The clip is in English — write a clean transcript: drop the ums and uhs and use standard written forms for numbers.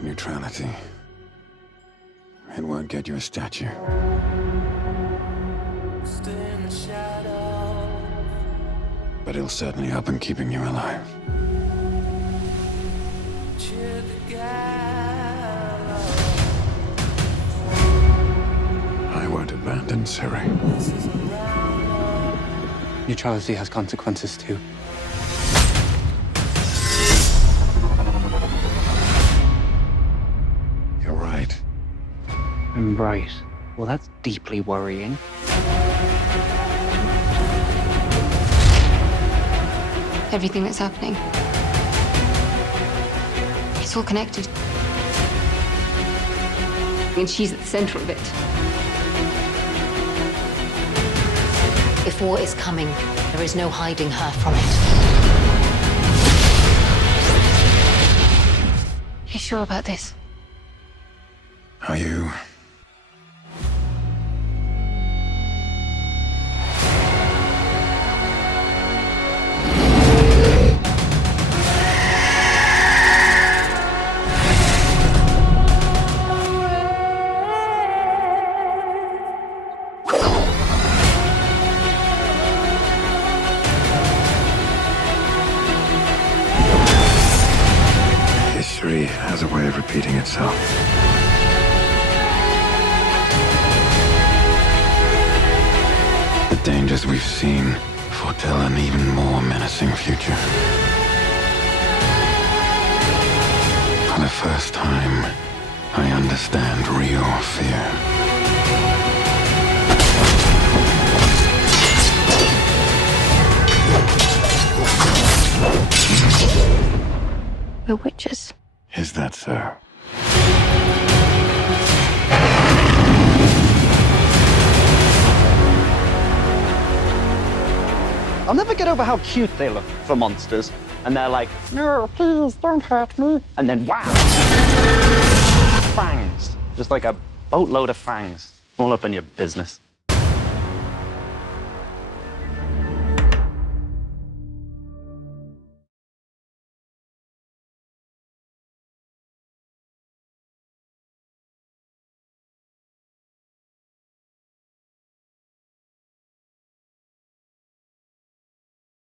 Neutrality. It won't get you a statue. But it'll certainly help in keeping you alive. I won't abandon Ciri. Neutrality has consequences too. You're right. I'm right. Well, that's deeply worrying. Everything that's happening, it's all connected. And she's at the center of it. If war is coming, there is no hiding her from it. You sure about this? Are you? History has a way of repeating itself. The dangers we've seen foretell an even more menacing future. For the first time, I understand real fear. We're witches. Is that so? I'll never get over how cute they look for monsters. And they're like, no, please, don't hurt me. And then, wow! Fangs. Just like a boatload of fangs. All up in your business.